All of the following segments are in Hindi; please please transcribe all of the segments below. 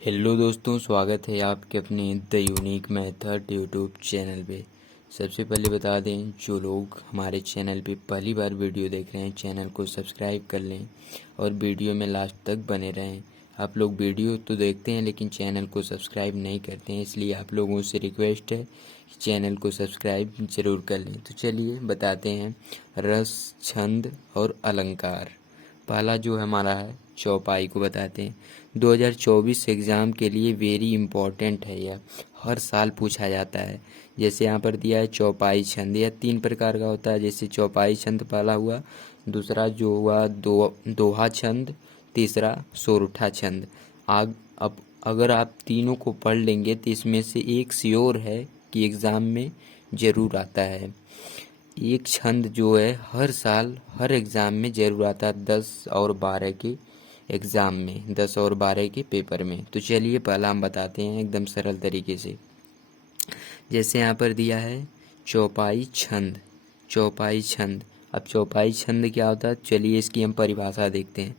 हेलो दोस्तों, स्वागत है आपके अपने the unique method YouTube channel पे। सबसे पहले बता दें, जो लोग हमारे चैनल पे पहली बार वीडियो देख रहे हैं चैनल को सब्सक्राइब कर लें और वीडियो में लास्ट तक बने रहें। आप लोग वीडियो तो देखते हैं लेकिन चैनल को सब्सक्राइब नहीं करते हैं, इसलिए आप लोगों से रिक्वेस्ट है कि चैनल को सब्सक्राइब ज़रूर कर लें। तो चलिए बताते हैं रस, छंद और अलंकार। पहला जो हमारा है चौपाई को बताते हैं। 2024 एग्ज़ाम के लिए वेरी इम्पोर्टेंट है, यह हर साल पूछा जाता है। जैसे यहाँ पर दिया है चौपाई छंद, यह 3 प्रकार का होता है। जैसे चौपाई छंद पहला हुआ, दूसरा जो हुआ दोहा छंद, तीसरा सोरठा छंद। आग अब अगर आप तीनों को पढ़ लेंगे तो इसमें से एक श्योर है कि एग्ज़ाम में ज़रूर आता है। एक छंद जो है हर साल हर एग्ज़ाम में ज़रूर आता है, 10 और 12 के एग्ज़ाम में, 10 और 12 के पेपर में। तो चलिए पहला हम बताते हैं एकदम सरल तरीके से। जैसे यहाँ पर दिया है चौपाई छंद। चौपाई छंद, अब चौपाई छंद क्या होता है, चलिए इसकी हम परिभाषा देखते हैं।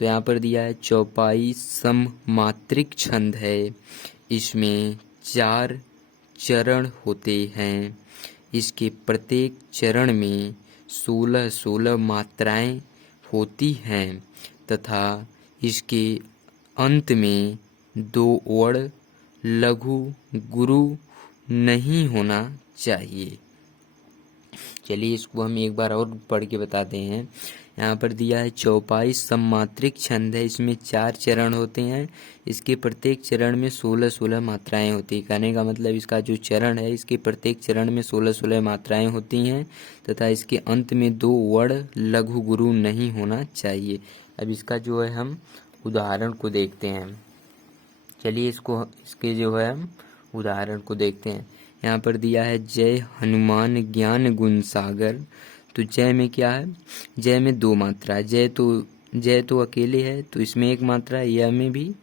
तो यहाँ पर दिया है चौपाई सममात्रिक छंद है। इसमें 4 चरण होते हैं। इसके प्रत्येक चरण में 16 मात्राएं होती हैं तथा इसके अंत में 2 वर्ण लघु गुरु नहीं होना चाहिए। चलिए इसको हम एक बार और पढ़ के बताते हैं। यहाँ पर दिया है चौपाई सममात्रिक छंद है। इसमें 4 चरण होते हैं। इसके प्रत्येक चरण में 16 मात्राएं होती हैं। कहने का मतलब इसका जो चरण है, इसके प्रत्येक चरण में 16 मात्राएं होती हैं तथा इसके अंत में 2 वर्ण लघु गुरु नहीं होना चाहिए। अब इसका जो है हम उदाहरण को देखते हैं। चलिए इसके जो है हम उदाहरण को देखते हैं। यहाँ पर दिया है जय हनुमान ज्ञान गुण सागर। तो जय में क्या है, जय में 2 मात्रा है। जय तो अकेले है तो इसमें 1 मात्रा है, यह में भी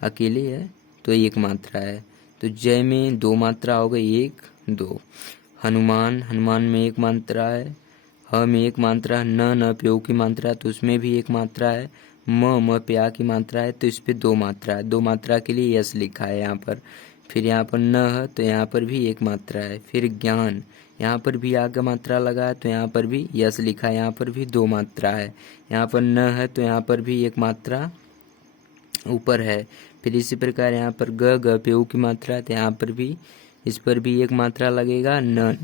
अकेले है तो 1 मात्रा है। तो जय में 2 मात्रा हो गई, 1 2। हनुमान में 1 मात्रा है। ह में 1 मात्रा, न प्यो की मात्रा तो उसमें भी 1 मात्रा है। म प्या की मात्रा है तो इस पे 2 मात्रा है। 2 मात्रा के लिए यस लिखा है यहाँ पर। फिर यहाँ पर न है तो यहाँ पर भी 1 मात्रा है। फिर ज्ञान, यहाँ पर भी आगे मात्रा लगा है तो यहाँ पर भी यस लिखा है, यहाँ पर भी 2 मात्रा है। यहाँ पर न है तो यहाँ पर भी 1 मात्रा ऊपर है। फिर इसी प्रकार यहाँ पर ग पे ऊ की मात्रा है तो यहाँ पर भी इस पर भी 1 मात्रा लगेगा। न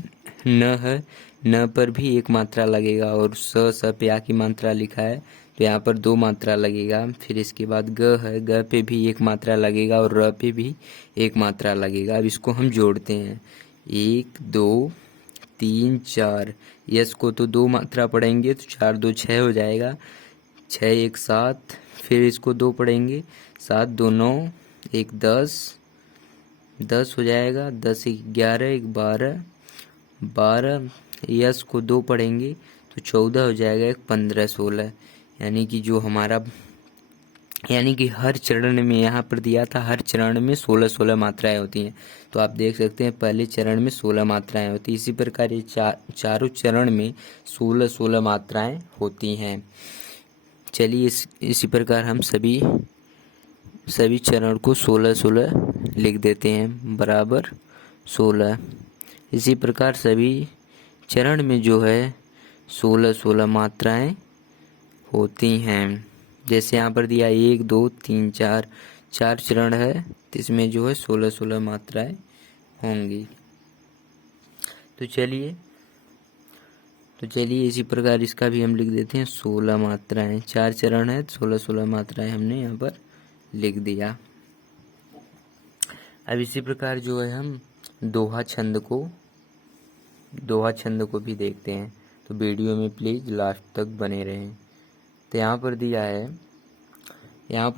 है, न पर भी 1 मात्रा लगेगा। और स पे आ की मात्रा लिखा है तो यहाँ पर 2 मात्रा लगेगा। फिर इसके बाद ग है, ग पे भी 1 मात्रा लगेगा और र पे भी 1 मात्रा लगेगा। अब इसको हम जोड़ते हैं, 1 2 3 4। यस को तो 2 मात्रा पढ़ेंगे तो 4 2 6 हो जाएगा, 6 1 7। फिर इसको 2 पढ़ेंगे, 7 2 9, 1 10 हो जाएगा, 10 1 11, 1 12। यस को 2 पढ़ेंगे तो 14 हो जाएगा, 1 15 16। यानी कि हर चरण में यहाँ पर दिया था, हर चरण में 16 मात्राएं होती हैं। तो आप देख सकते हैं पहले चरण में 16 मात्राएं होती हैं। इसी प्रकार ये चारों चरण में 16 मात्राएं होती हैं। चलिए इसी प्रकार हम सभी चरण को 16 लिख देते हैं, बराबर 16। इसी प्रकार सभी चरण में जो है 16 मात्राएं होती हैं। जैसे यहाँ पर दिया 1 2 3 4 चरण है तो इसमें जो है 16 मात्राएं होंगी। तो चलिए इसी प्रकार इसका भी हम लिख देते हैं 16 मात्राएं। 4 चरण है तो 16 मात्राएं हमने यहाँ पर लिख दिया। अब इसी प्रकार जो है हम दोहा छंद को भी देखते हैं। तो वीडियो में प्लीज़ लास्ट तक बने रहें। तो यहाँ पर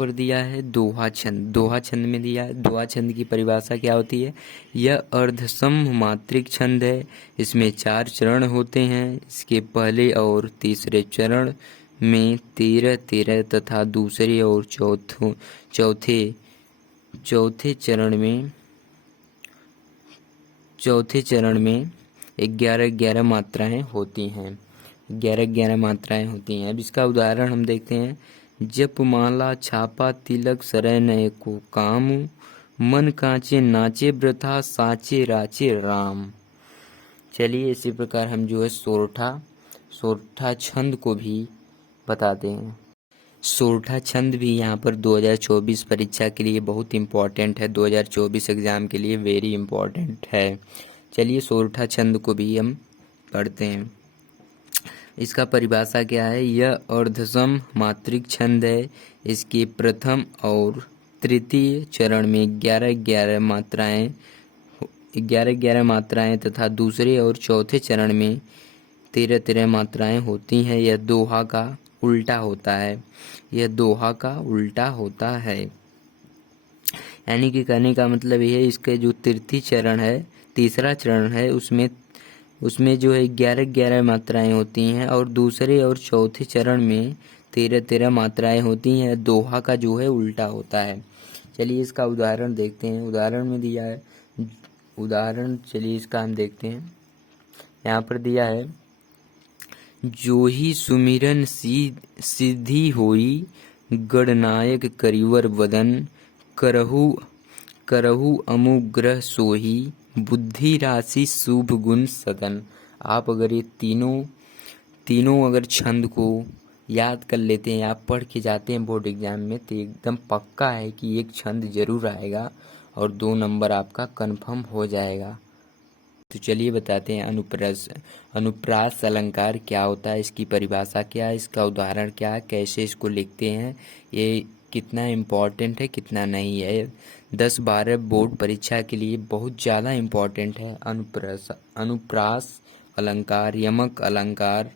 दिया है दोहा छंद। दोहा छंद में दिया है, दोहा छंद की परिभाषा क्या होती है, यह अर्धसम मात्रिक छंद है। इसमें 4 चरण होते हैं। इसके पहले और तीसरे चरण में 13 तथा दूसरे और चौथे चरण में 11 मात्राएं होती हैं। 11 मात्राएं होती हैं। अब इसका उदाहरण हम देखते हैं। जपमाला छापा तिलक सरय नय को काम, मन कांचे नाचे वृथा साचे राचे राम। चलिए इसी प्रकार हम जो है सोरठा छंद को भी बताते हैं। सोरठा छंद भी यहाँ पर 2024 परीक्षा के लिए बहुत इम्पोर्टेंट है, 2024 एग्ज़ाम के लिए वेरी इम्पोर्टेंट है। चलिए सोरठा छंद को भी हम पढ़ते हैं। इसका परिभाषा क्या है? यह अर्धसम मात्रिक छंद है। इसके प्रथम और तृतीय चरण में 11-11 मात्राएं तथा दूसरे और चौथे चरण में 13-13 मात्राएं होती हैं। यह दोहा का उल्टा होता है। यानी कि कहने का मतलब यह है, इसके जो तीसरा चरण है उसमें जो है 11-11 मात्राएं होती हैं और दूसरे और चौथे चरण में 13-13 मात्राएं होती हैं। दोहा का जो है उल्टा होता है। चलिए इसका उदाहरण देखते हैं। उदाहरण में दिया है, चलिए इसका हम देखते हैं। यहाँ पर दिया है, जो ही सुमिरन सिद्धि होई, गणनायक करिवर वदन, करहु अमुग्रह सोही, बुद्धि राशि शुभ गुण सदन। आप अगर ये तीनों अगर छंद को याद कर लेते हैं, आप पढ़ के जाते हैं बोर्ड एग्जाम में, तो एकदम पक्का है कि एक छंद जरूर आएगा और 2 नंबर आपका कंफर्म हो जाएगा। तो चलिए बताते हैं अनुप्रास अलंकार क्या होता है, इसकी परिभाषा क्या है, इसका उदाहरण क्या है, कैसे इसको लिखते हैं, ये कितना इम्पोर्टेंट है कितना नहीं है। 10-12 बोर्ड परीक्षा के लिए बहुत ज़्यादा इम्पोर्टेंट है अनुप्रास अलंकार, यमक अलंकार।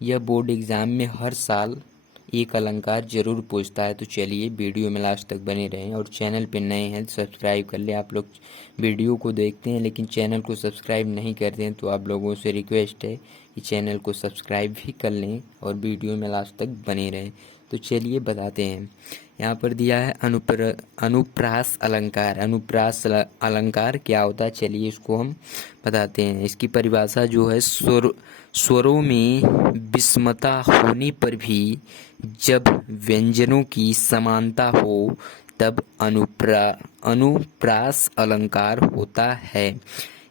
यह बोर्ड एग्ज़ाम में हर साल एक अलंकार जरूर पूछता है। तो चलिए वीडियो में लास्ट तक बने रहें और चैनल पे नए हैं तो सब्सक्राइब कर लें। आप लोग वीडियो को देखते हैं लेकिन चैनल को सब्सक्राइब नहीं करते हैं, तो आप लोगों से रिक्वेस्ट है कि चैनल को सब्सक्राइब भी कर लें और वीडियो में लास्ट तक बने रहें। तो चलिए बताते हैं। यहाँ पर दिया है अनुप्रास अलंकार। अनुप्रास अलंकार क्या होता है, चलिए इसको हम बताते हैं। इसकी परिभाषा जो है, स्वरों में विषमता होने पर भी जब व्यंजनों की समानता हो तब अनुप्रास अलंकार होता है।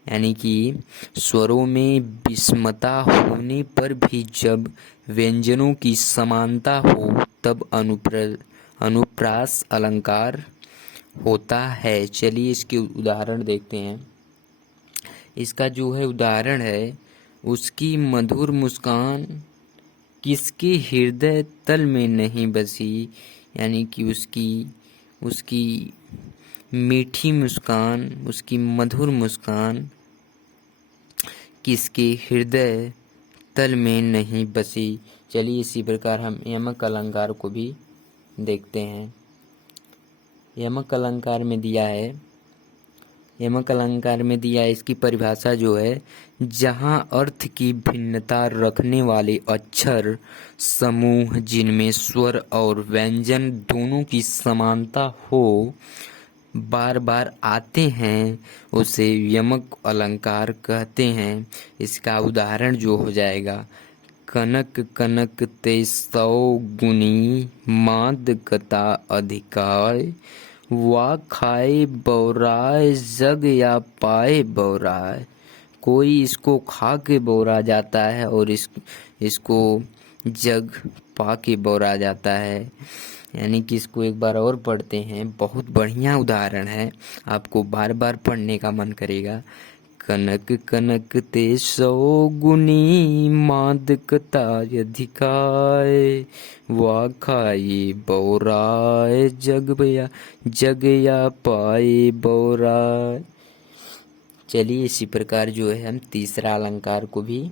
यानी कि स्वरों में विषमता होने पर भी जब व्यंजनों की समानता हो तब अनुप्रास अलंकार होता है। चलिए इसके उदाहरण देखते हैं। इसका जो है उदाहरण है, उसकी मधुर मुस्कान किसके हृदय तल में नहीं बसी। यानी कि उसकी मीठी मुस्कान, उसकी मधुर मुस्कान किसके हृदय तल में नहीं बसी। चलिए इसी प्रकार हम यमक अलंकार को भी देखते हैं। यमक अलंकार में दिया है, इसकी परिभाषा जो है, जहाँ अर्थ की भिन्नता रखने वाले अक्षर समूह जिनमें स्वर और व्यंजन दोनों की समानता हो बार बार आते हैं उसे यमक अलंकार कहते हैं। इसका उदाहरण जो हो जाएगा, कनक कनक ते 100 गुनी, माद गता अधिकाय, वा खाए बौराय जग या पाए बौराय। कोई इसको खा के बौरा जाता है और इसको जग पा के बौरा जाता है। यानी कि इसको एक बार और पढ़ते हैं, बहुत बढ़िया उदाहरण है, आपको बार बार पढ़ने का मन करेगा। कनक कनक ते 100 गुनी, मादकता अधिकाय, वा खाए बौराय जग या पाए बौराय। चलिए इसी प्रकार जो है हम तीसरा अलंकार को भी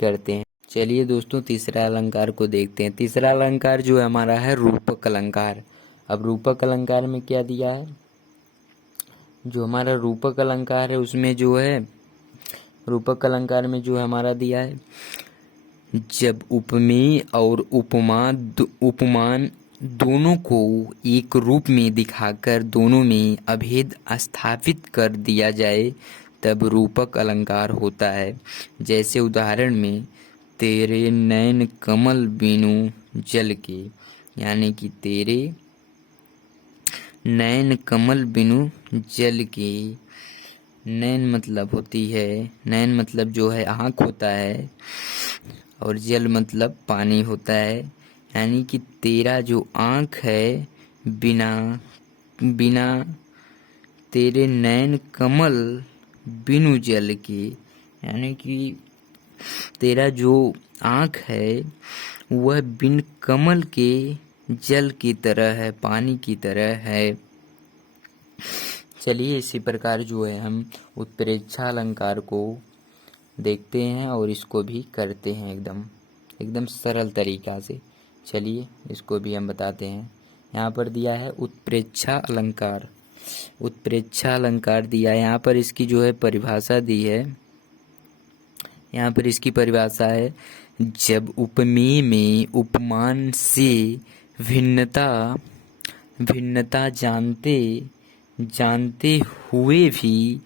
करते हैं। चलिए दोस्तों तीसरा अलंकार को देखते हैं। तीसरा अलंकार जो है हमारा है रूपक अलंकार। अब रूपक अलंकार में क्या दिया है, जो हमारा रूपक अलंकार है उसमें जो है, रूपक अलंकार में जो है हमारा दिया है, जब उपमेय और उपमान दोनों को एक रूप में दिखाकर दोनों में अभेद स्थापित कर दिया जाए तब रूपक अलंकार होता है। जैसे उदाहरण में, तेरे नैन कमल बिनु जल के, यानी कि तेरे नैन कमल बिनु जल के। नैन मतलब होती है, नैन मतलब जो है आँख होता है, और जल मतलब पानी होता है। यानी कि तेरा जो आँख है बिना बिना तेरे नैन कमल बिनु जल के, यानी कि तेरा जो आँख है वह बिन कमल के जल की तरह है, पानी की तरह है। चलिए इसी प्रकार जो है हम उत्प्रेक्षा अलंकार को देखते हैं और इसको भी करते हैं एकदम सरल तरीका से। चलिए इसको भी हम बताते हैं। यहाँ पर दिया है उत्प्रेक्षा अलंकार। उत्प्रेक्षा अलंकार दिया है, यहाँ पर इसकी जो है परिभाषा दी है। यहाँ पर इसकी परिभाषा है, जब उपमेय में उपमान से भिन्नता जानते हुए भी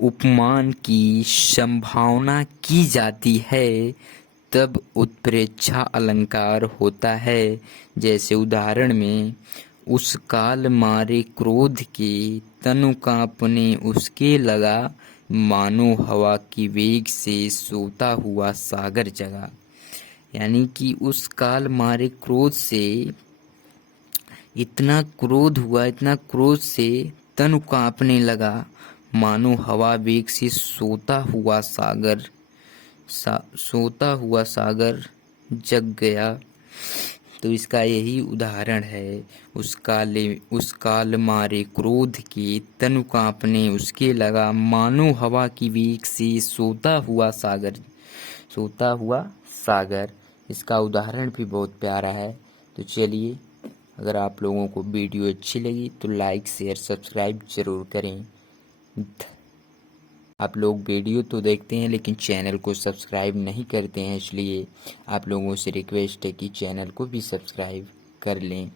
उपमान की संभावना की जाती है, तब उत्प्रेक्षा अलंकार होता है। जैसे उदाहरण में, उस काल मारे क्रोध के तनु कांपने उसके लगा, मानो हवा की वेग से सोता हुआ सागर जगा। यानी कि उस काल मारे क्रोध से इतना क्रोध हुआ, इतना क्रोध से तनु कांपने लगा, मानो हवा वेग से सोता हुआ सागर जग गया। तो इसका यही उदाहरण है। उस काल मारे क्रोध के तनु कांपने उसके लगा, मानो हवा की वेग से सोता हुआ सागर। इसका उदाहरण भी बहुत प्यारा है। तो चलिए, अगर आप लोगों को वीडियो अच्छी लगी तो लाइक शेयर सब्सक्राइब ज़रूर करें। आप लोग वीडियो तो देखते हैं लेकिन चैनल को सब्सक्राइब नहीं करते हैं, इसलिए आप लोगों से रिक्वेस्ट है कि चैनल को भी सब्सक्राइब कर लें।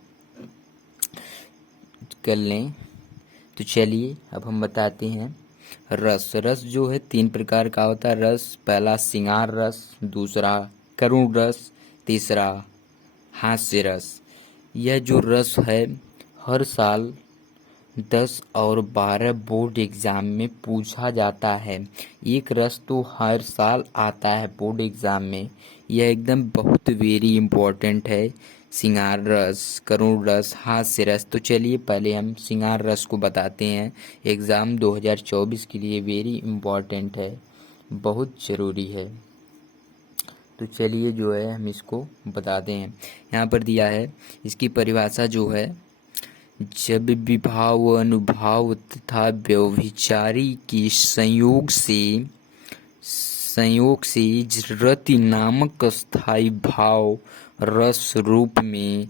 तो चलिए अब हम बताते हैं रस। रस जो है 3 प्रकार का होता है रस। पहला श्रृंगार रस, दूसरा करुण रस, तीसरा हास्य रस। यह जो रस है हर साल 10 और 12 बोर्ड एग्ज़ाम में पूछा जाता है। एक रस तो हर साल आता है बोर्ड एग्ज़ाम में। यह एकदम बहुत वेरी इम्पोर्टेंट है, श्रृंगार रस, करुण रस, हास्य रस। तो चलिए पहले हम श्रृंगार रस को बताते हैं। एग्ज़ाम 2024 के लिए वेरी इम्पोर्टेंट है, बहुत ज़रूरी है। तो चलिए जो है हम इसको बताते हैं। यहाँ पर दिया है इसकी परिभाषा जो है, जब विभाव अनुभाव तथा व्यभिचारी के संयोग से रति नामक स्थायी भाव रस रूप में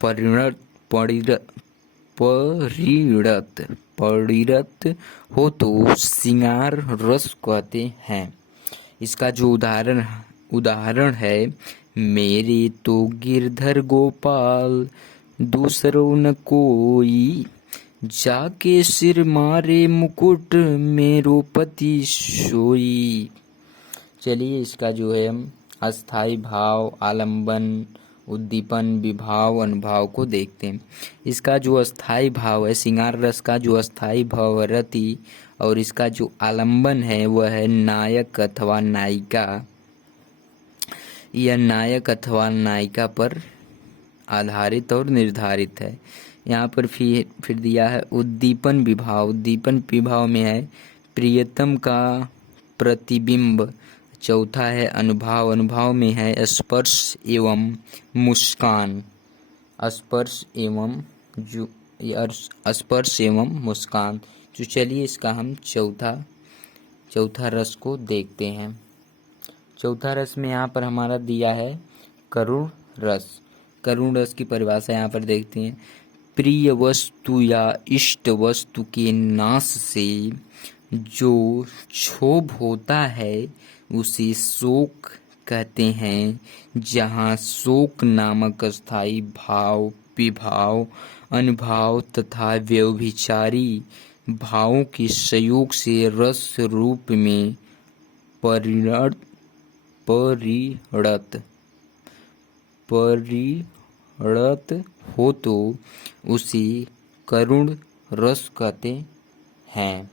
परिणत हो तो श्रृंगार रस कहते हैं। इसका जो उदाहरण है, मेरे तो गिरधर गोपाल दूसरों न कोई, जाके सिर मारे मुकुट मेरो पति सोई। चलिए इसका जो है हम अस्थाई भाव, आलंबन, उद्दीपन, विभाव, अनुभाव को देखते हैं। इसका जो अस्थाई भाव है, श्रृंगार रस का जो अस्थाई भाव है रति, और इसका जो आलंबन है वह है नायक अथवा नायिका। यह नायक अथवा नायिका पर आधारित और निर्धारित है। यहाँ पर फिर दिया है उद्दीपन विभाव। उद्दीपन विभाव में है प्रियतम का प्रतिबिंब। चौथा है अनुभाव। अनुभाव में है स्पर्श एवं मुस्कान। स्पर्श एवं मुस्कान। तो चलिए इसका हम चौथा रस को देखते हैं। चौथा रस में यहाँ पर हमारा दिया है करुण रस। करुण रस की परिभाषा यहाँ पर देखते हैं, प्रिय वस्तु या इष्ट वस्तु के नाश से जो क्षोभ होता है उसे शोक कहते हैं। जहाँ शोक नामक स्थायी भाव, विभाव, अनुभाव तथा व्यभिचारी भावों के संयोग से रस रूप में परिणत परिणत हो तो उसे करुण रस कहते हैं।